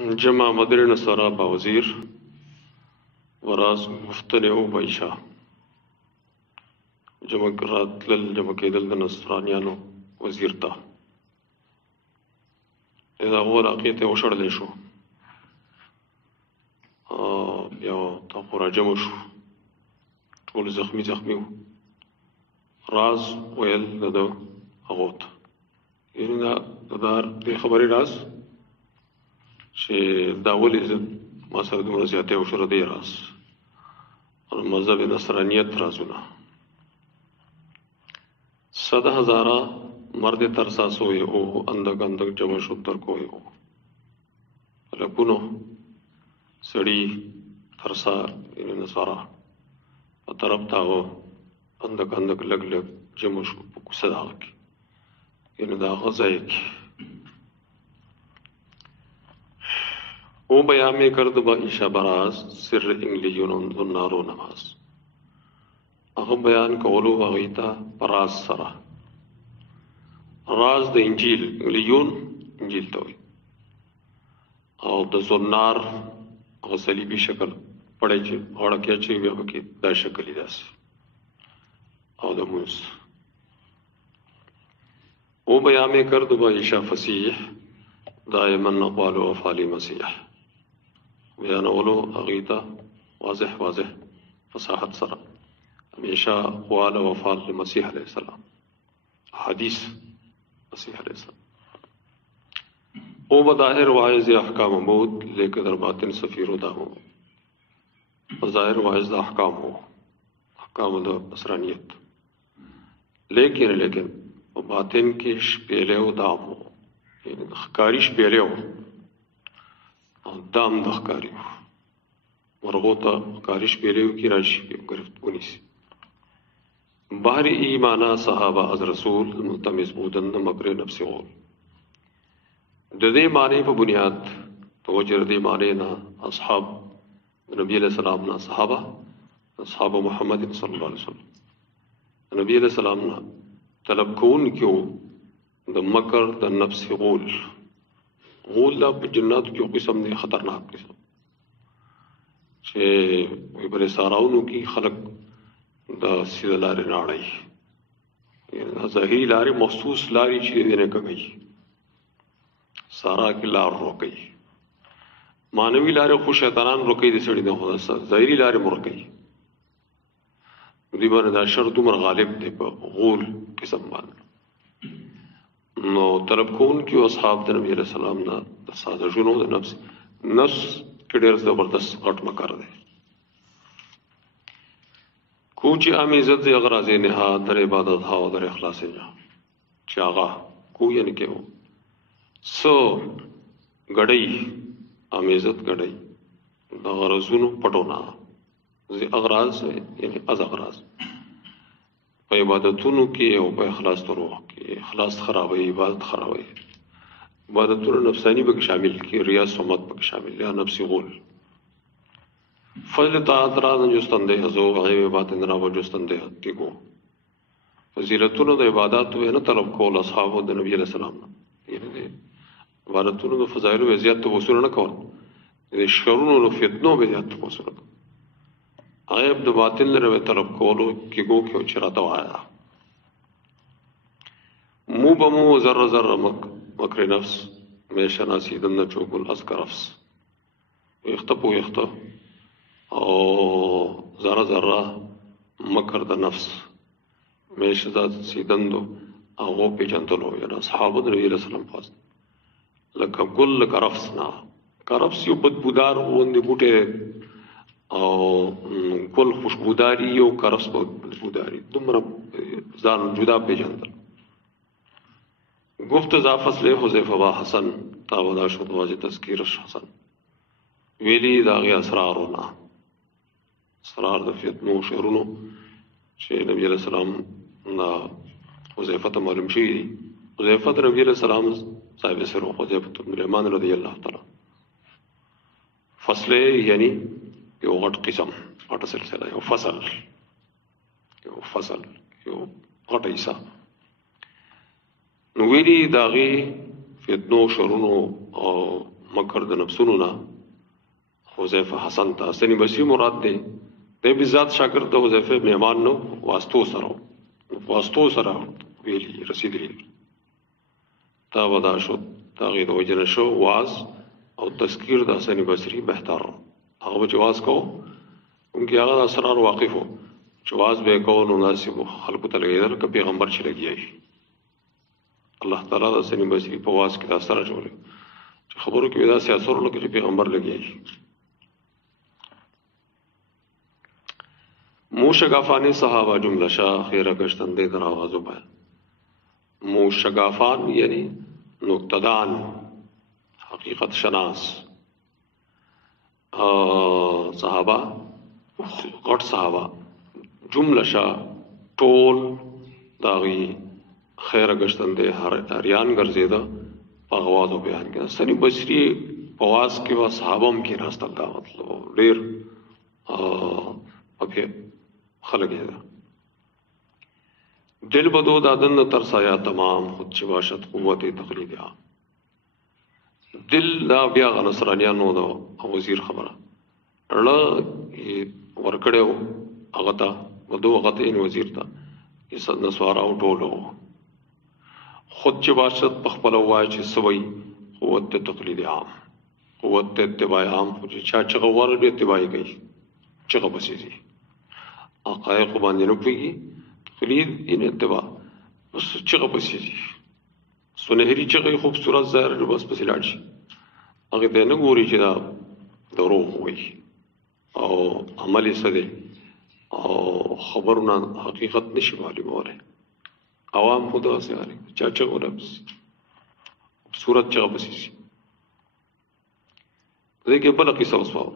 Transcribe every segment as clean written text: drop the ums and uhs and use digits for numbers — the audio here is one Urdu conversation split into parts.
جمع مدر نصارى بوزير وراس مفتنع وبيشا جمع قرات جمع كيدل نصرانيانو وزير تا إذا هو لقيته وشر ليشو يا تقرا جمشو تقول زخمي راز ويل لدو أغوت إننا دار دي خبري راز شيء داول إذن ما سر دون زيادة وشر دي راز المذهب نصرانيت رازونا 100,000 مرد ترساس ہوئے او اندک جمع شدر کو ہو لکونو سڑی ترسا ان نصارا طرف تا ہو اندک لگ جمع شو صدا کی ان دا غزائک او بیان کرد با ایشا براز سر انگلیون ذنارو نماز اغه بیان کولو وغیتا براز سرا راز د انجیل انجیل ته وي او د زنار او صلیبي شکل پړی چې اړه کې چې بیا پکې دا شکل داسې او د موس او بیان میں کرد با عیشا فصیح دائما اقوال و افعال مسیح بیان اولو اغیتا واضح فصاحت سرا ہمیشہ اقوال و افعال مسیح علیہ السلام حدیث مسیح علیہ السلام او بظاہر واعظ احکام موت لیکن در باطن سفیر دا ہو بظاہر واعظ احکام ہو احکام دا نصرانیت لیکن باطن کی شپیلے و دام ہو یعنی خکاری شپیلے ہو دام دا خکاری ہو مرغو تا خکاری شپیلے ہو کی راجی گرفت بونی سی بحر ایمانا صحابہ از رسول ملتمس بودن مکر نفس غول ددے معنی پہ بنیاد توجہ دے معنی نا اصحاب نبی علیہ السلام نا صحابہ اصحاب محمد صلی اللہ علیہ وسلم نبی علیہ السلام نا طلب کون کیوں دا مکر دا نفس غول دا جنات کیوں قسم نے خطرناک قسم چھے وی بلے ساراؤنو کی خلق دا سیدہ لارے ناڑائی دا ظاہری لارے مخصوص لاری چیزیں دینے کا گئی سارا کی لار روکئی مانوی لارے خوش شیطانان روکئی دے سڑی دے خدا سا ظاہری لارے مرکئی دیبان دا شر دمر غالب دے پا غول قسم مان نو طلب کون کیو اصحاب دا نبی علیہ السلام نا دا سازشونو دا نفس کڑیر زبردست غٹ مکر دے کوچی آمیزت دے اغراض نہا در عبادت ہا و در اخلاص جا چاغا کو یعنی کہ ہو سو گڑی آمیزت گڑی دا غرضونو پٹونا اغراض یعنی از اغراض پہ عبادتونو کی او پہ اخلاص تروح کی اخلاص خرابی عبادت خرابی عبادتونو نفسانی بک شامل کی ریاض سمت بک شامل یا نفسی غول فضل طاعت رازن جستن دے حضو غیب باطن راو جستن دے کی کو فضیلتون دا عبادات ہوئے نا طلب کول اصحاب دا نبی علیہ السلام یعنی دے عبادتون دا فضائل و زیادت وصول نہ کول دے شرون و فتنوں بے زیادت وصول نہ غیب دا باطن روے طلب کولو کی کو کیوں چراتا آیا مو بمو ذر مکر نفس میں شناسی دن چوکل ازکر افس اختپو او ذرہ مکر دا نفس میں شداد سیدندو او پی جندلو یعنی اصحاب نبی علیہ السلام فاست لکا گل لکا رفسنا کرفس یو بدبودار وندی بوٹے او گل خوشبوداری یو کرفس بدبوداری دمرا زان جدا پی جندل گفت ذا فصل حذیفہ با حسن تاودا شد واجی تذکیرش حسن ویلی داغی اسرارونا اسرار دا فتنو شعرونو چھے نبی علیہ السلام نا حذیفہ تا معلوم شئی دی حذیفہ تا نبی علیہ السلام صاحب سرو حذیفہ بن الیمان رضی اللہ تعالی فصل یعنی یو غٹ قسم غٹ سلسلہ یو فصل یو غٹ عیسیٰ نویلی داغی فتنو شرونو او مکر د نفسونو نه حذیفه حسن ته. حسن بصری مراد دی، د بذات شاګرد د حذیفه میمان نو واسطو سره ویلي رسیدلی. تا ودا شو تاغې د وجنه شو واز او تذکیر د حسن بصری بهتر. هغه به جواز کو انکه هغه اسرار واقف وو، جواز به کو نو ناسب خلق ته لګیدل که پیغمبر چې لګیای. الله تعالی د حسن بصری په واز کې دا سره جوړي چې خبرو کې دا سیاست ورلو کې پیغمبر لګیای. موشگافان صحابه جمله شاه خیره گشتنده در آغازو بیان. موشگافان یعنی نقطدان، حقیقت شناس صحابه، غټ صحابه جمله شاه ټول داغي خیره گشتنده هریان ګرځیدا په آغازو بیان کې. حسن بصری په واز کې وا صحابه هم کې راستل، دا مطلب ډیر په خلق ہے. دل بدو دادن ترسایا تمام خود چی باشد قوت تقلید عام. دل دا بیا نصرانیانو دا وزیر خبره اړه ورکړیو هغه ته بدو هغه ته وزیر ته یې نسوارا او ټولو خود چی باشد په خپل وای چې سوي قوت تقلید عام، قوت اتباع عام خو چې چا چغور به اتباع کوي چغه بسیږي حقائق باندې نه پوهېږي. تقلید ان اتباع بس چغه پسې دي. سنهري چغه خوبصورت ظاهر بس پسې لاړ شي، هغه ته نه ګوري چې دا دروغ وایي او عمل یې څه دی او خبرونه حقیقت نشي معلومولی. عوام خو دغسې حال چا چغه ورپسې خوبصورت چغه پسې شي. په دې کې بله قصه وسوه.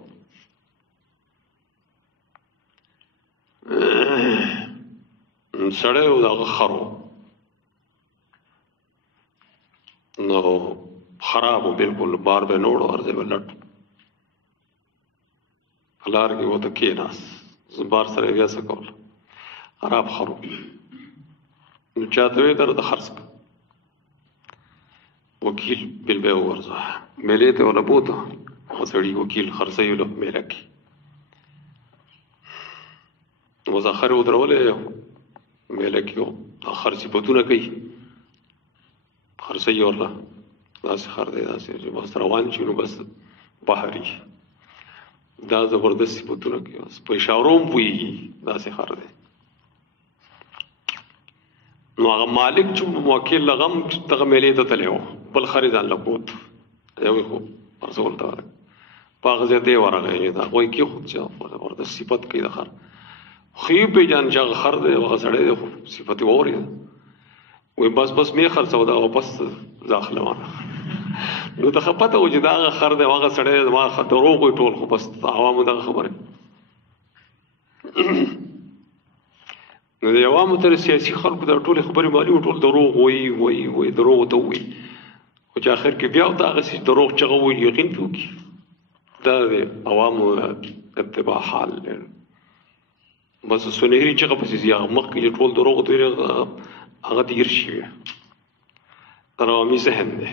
سړی و دغه خر و نو خراب و بلکل بار به نه وړو ارځی به لټ په لار کې ورته کېناست. بار سره بیا څه کول، خراب خر و. نو چاته ویې در د خرڅ وکیل بل به یې وغورځوه، میلې ته ونه بوته. هغه سړي وکیل خرڅوي له میله کې مزاخرې ودرولې میله کې دا خر صفتونه کوي، خرڅوي ورله داسې خر دی داسې چې بس روان شي نو بس بهري دا زبردست صفتونه کوي، بس په اشارو هم پوهېږي داسې خر دی. نو هغه مالک چې موکل له غم دغه میلې ته تللی و، بل خر یې ځان له بوت یو خو خرڅول ته ورغی، په هغه ځای ته یې ورغی، د هغوی کېښود چې زبردست صفت کوي د خر. خو یې پېژاند چې هغه خر دی هغه سړی دی، خو صفت یې واورېده. وایي بس مې خرڅوه دا واپس زه اخلم. نو ته ښه پته و چې دا هغه خر دی هغه سړی دی زما دروغ وایي ټول، خو بس عوامو دغه خبرې. نو د عوامو تر سیاسي خلکو دا ټولې خبرې معلومې، ټول دروغ وایي دروغ ته وایي، خو چې آخر کې بیا ورته هغسې دروغ چغه وایي یقین پرې وکړي. دا د عوامو اتباع حال دی. بس سنهري چغه پسې ځي، هغه مخکې چې ټول دروغ ته ویل هغه تېر شوي تر عوامي ذهن دی.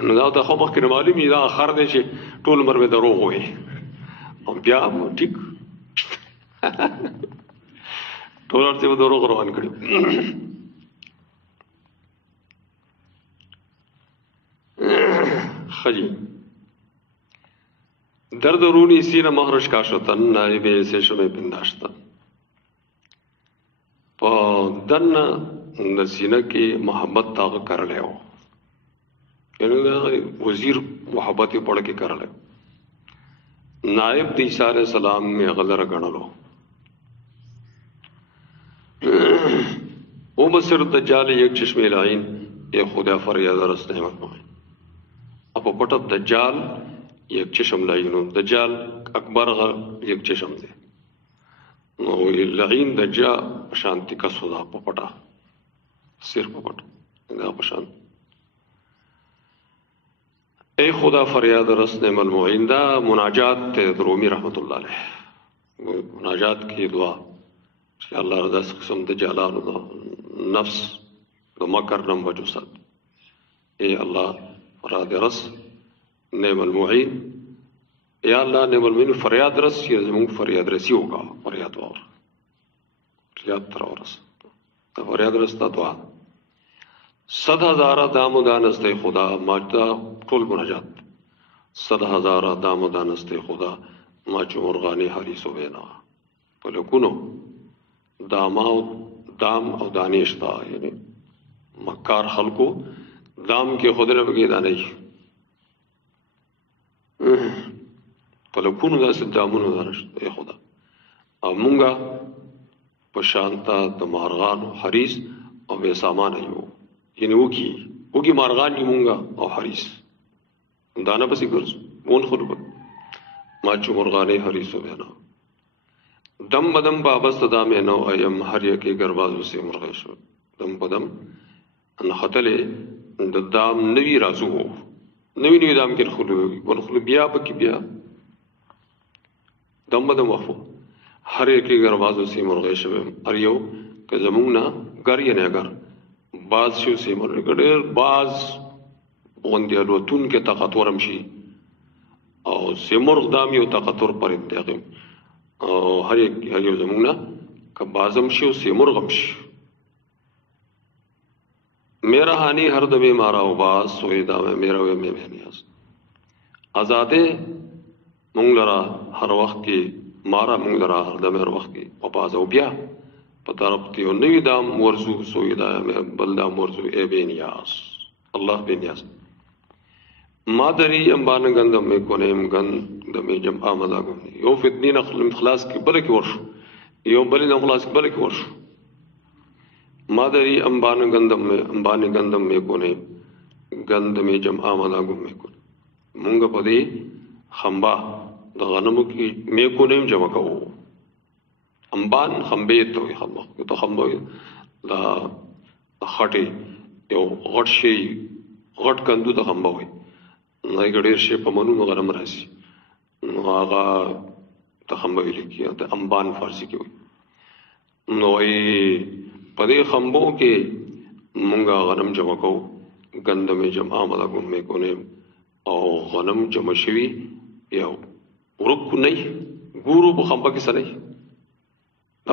نو دا ته خو مخکې نه معلوم وي دا خر دی چې ټول عمر مې دروغ وایي او بیا ټیک ټول ورته به دروغ روان کړي. خجی در درونی سینه مهرش کا شدن نایب ایسه شمه پنداشتن پا دن نسینه کې محبت تاغه کرلی و، یعنی دا وزیر محبت پڑھ کے کرلی. نائب د عیسی علیہ السلام میں غلر گنلو او بصر دجال یک چشم العین یہ خدا فریاد رس نعمت مائن. اب پٹت دجال یک چشم لعینو، دجال اکبر یک چشم دے نو لعین دجا شانتی کا صدا پپٹا سر پپٹا دا پشان. اے خدا فریاد رس نعم المعین دا مناجات تے رومی رحمت اللہ علیہ، مناجات کی دعا کہ اللہ رضا قسم دجالانو دا نفس د مکر نم بچو سات. اے اللہ فراد رس نعم المعین، یا اللہ نعم المعین فریاد رس یا زمون فریاد رسی ہوگا، فریاد اور فریاد تر اور رس فریاد رستا دعا 100,000 دام و دانست خدا ماجدا ټول مناجات 100,000 دام و دانست خدا ما مرغانی حریص و بینا فلکونو دام او دانشتا، یعنی مکار خلقو دام کے خود نے بگی دانی فلکونو دا دامونو دانشت اے خدا او مونگا پشانتا د مارغانو حریص او بے سامان ایو، یعنی وکی مارغان مونگا او حریص دانا پسی گرز اون خود بک ماچو مرغانے حریص و بینا دم بدم بابست دام نو ایم ہر یکی گربازو سے مرغیشو دم بدم ان خطلے دام نوی رازو ہو نوی دام کے خلو ون خلو بیا بکی بیا دم بدم وفو ہر یکی گربازو سے مرغیشو ہر یو کہ زمونگنا گر یا نگر باز شو سے مرغیشو باز غندی الوتون کے طاقتورم شي او سمرغ دام یو طاقتور پرنده هغه او هر یو زمونږ نه که بازم شي او سمرغم شي میرا هانی هر دمه مارا او باز سوی دامه میرا و مې نیاز آزاده مونږ لرا هر وخت کې مارا مونږ لرا هر دمه هر وخت کې او باز او بیا په طرف ته نوی دام ورزو سوی دامه بل دام ورزو ای بے نیاز الله بے نیاز مادری امبان گندم میں کونیم گندم جم آمدہ گمنی یو فتنین خلاص کی بلکی ورشو یو بلین خلاص کی بلکی ورشو مادری امبان گندم میں کونیم گندم جم آمدہ گم میں کون مونگا پدی خمبا دا غنمو کی میں کونیم جمع کهو امبان خمبیت ہوئی خمبا تو خمبا دا خٹی یو غٹ شی غٹ کندو دا خمبا ہوئی نای ګډیر شی په منو غنم راځي نو هغه تخمبه لیکي ته انبان فارسی کې وي نو ای په دې خمبو کې مونږه غنم جمع کوو ګندم جمع آمده ګمې کونه او غنم جمع شوي یو ورکو نه ګورو په خمبه کې سره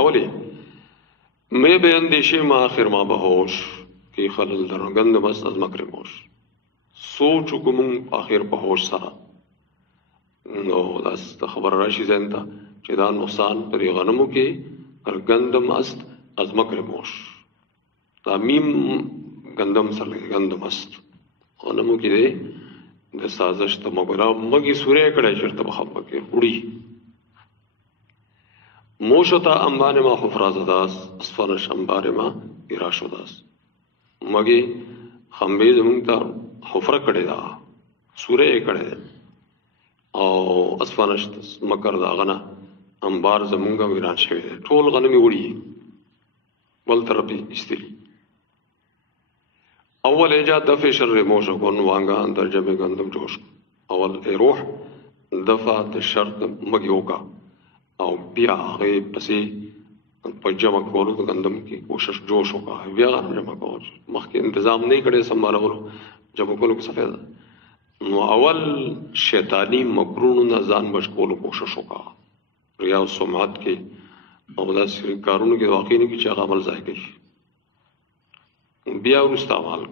اولی مې به اندیشه ما آخر ما بهوش کې خلل در ګندم بس از مکرموش سوچو کوم آخر په هوش سره نو داس خبر راشي زنده چې دا نقصان پر غنمو کې گندم است از مکرموش دا میم گندم سره گندم است غنمو کې د سازش ته مګرا مګي سورې کړه چرته بخبه کې وړي موشتا انبان ما خفراز داس اسفرش انبار ما ایراشو داس مګي خمبه زمونږ ته حفره کړی دا سورې کړی او اسفانش مکر دا غنه انبار زمونږ ویران شوی دی ټول غنمې وړي بل طرف استلی اول ایجاد دفع شر موشو کن وانگا درجه میں گندم جوش اول ای روح دفع د شر مګیو کا او بیا هغه پسې په جمع کولو د گندم کی کوشش جوش وکا بیا جمع کول مخکې تنظیم نه کړي سمبالولو جمع کولو کې سفید نو اول شیطانی مکرون نزان مشغول کوشش وکا ریا او سمعت کې او دا سری کارونو کې واقع نه کی چې عمل ځای کوي بیا ورستعمال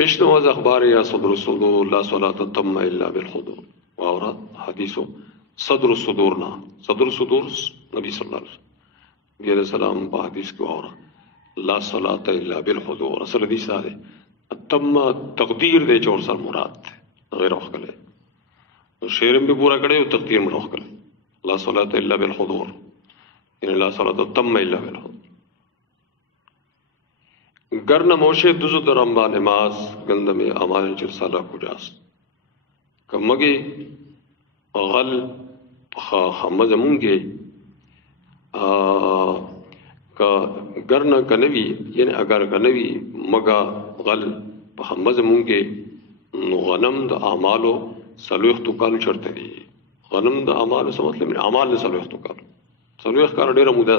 مشنو از اخبار یا صدر الصدور لا صلاة تم الا بالحضور واورد حدیثو صدر الصدورنا صدر الصدور نبی صلی اللہ علیہ وسلم السلام با حدیث کو اور لا صلاة الا بالحضور اصل حدیث آدھے تم تقدیر دے چور سال مراد غیر وقت لے شیرم بھی پورا کرے تقدیر میں وقت لے لا صلاة الا بالحضور یعنی لا صلاة تم الا بالحضور گرن موشے دزو در انبا نماز گندم امان جرسالہ کجاس کمگی غل خمزمونگے گرن کنوی یعنی اگر کنوی مگا غل خمزمونگے غنم دا اعمالو سلویختو کالو چرتے دی غنم دا اعمالو سمطلب من اعمال سلویختو کالو سلویخت کالو دیر مودا